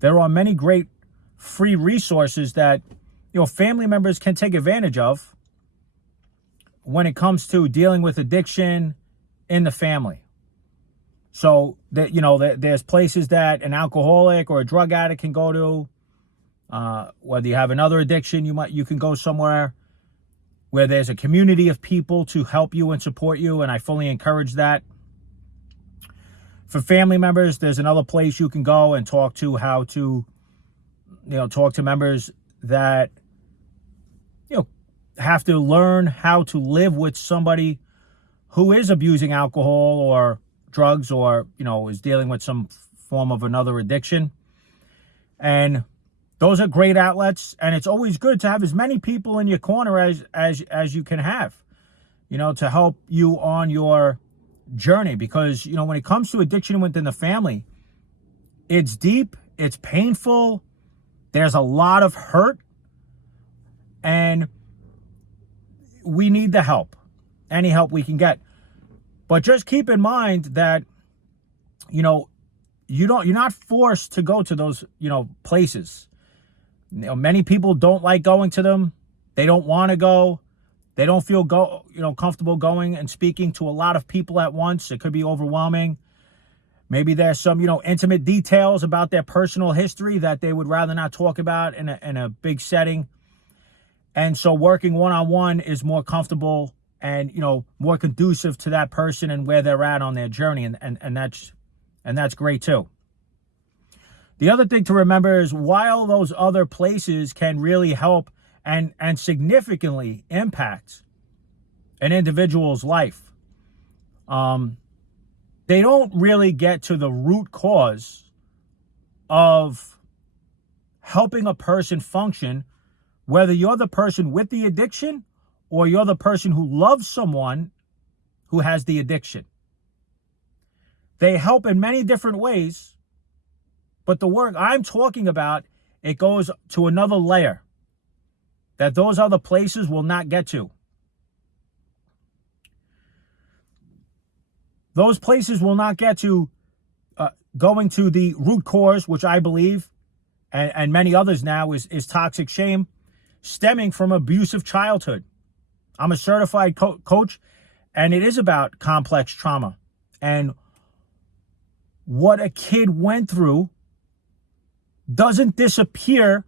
there are many great free resources that, family members can take advantage of when it comes to dealing with addiction in the family. So that, there's places that an alcoholic or a drug addict can go to. Whether you have another addiction, you can go somewhere where there's a community of people to help you and support you, and I fully encourage that. For family members, there's another place you can go and talk to how to, talk to members that, have to learn how to live with somebody who is abusing alcohol or drugs or, is dealing with some form of another addiction. And those are great outlets, and it's always good to have as many people in your corner as you can have, to help you on your journey. Because, when it comes to addiction within the family, it's deep, it's painful, there's a lot of hurt, and we need the help, any help we can get. But just keep in mind that, you're not forced to go to those, places. Many people don't like going to them. They don't want to go. They don't feel comfortable going and speaking to a lot of people at once. It could be overwhelming. Maybe there's some, intimate details about their personal history that they would rather not talk about in a big setting. And so working one-on-one is more comfortable and, more conducive to that person and where they're at on their journey. And that's great too. The other thing to remember is while those other places can really help and significantly impact an individual's life, they don't really get to the root cause of helping a person function, whether you're the person with the addiction or you're the person who loves someone who has the addiction. They help in many different ways, but the work I'm talking about, it goes to another layer that those other places will not get to. Those places will not get to going to the root cause, which I believe, and many others now, is toxic shame, stemming from abusive childhood. I'm a certified coach, and it is about complex trauma and what a kid went through doesn't disappear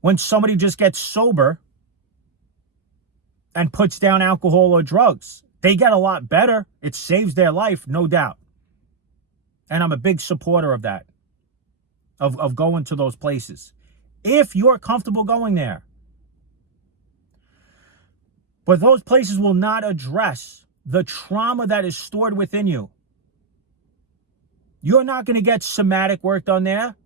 when somebody just gets sober and puts down alcohol or drugs. They get a lot better. It saves their life, no doubt. And I'm a big supporter of that, of going to those places, if you're comfortable going there. But those places will not address the trauma that is stored within you. You're not going to get somatic work done there.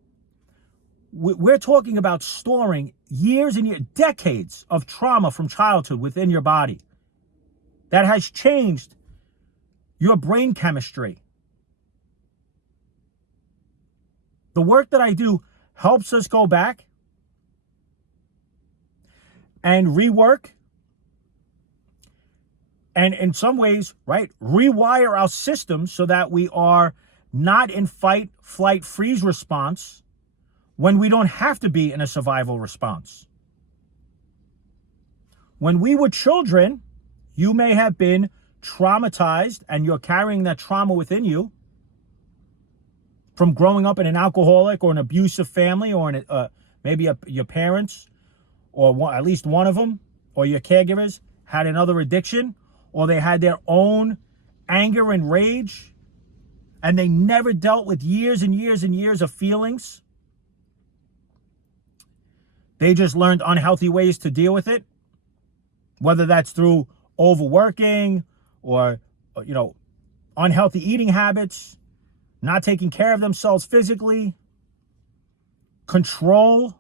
We're talking about storing years and years, decades of trauma from childhood within your body that has changed your brain chemistry. The work that I do helps us go back and rework, and in some ways, right, rewire our systems so that we are not in fight, flight, freeze response when we don't have to be in a survival response. When we were children, you may have been traumatized and you're carrying that trauma within you from growing up in an alcoholic or an abusive family, or maybe your parents, or at least one of them, or your caregivers had another addiction, or they had their own anger and rage, and they never dealt with years and years and years of feelings. They just learned unhealthy ways to deal with it, whether that's through overworking or, unhealthy eating habits, not taking care of themselves physically, control,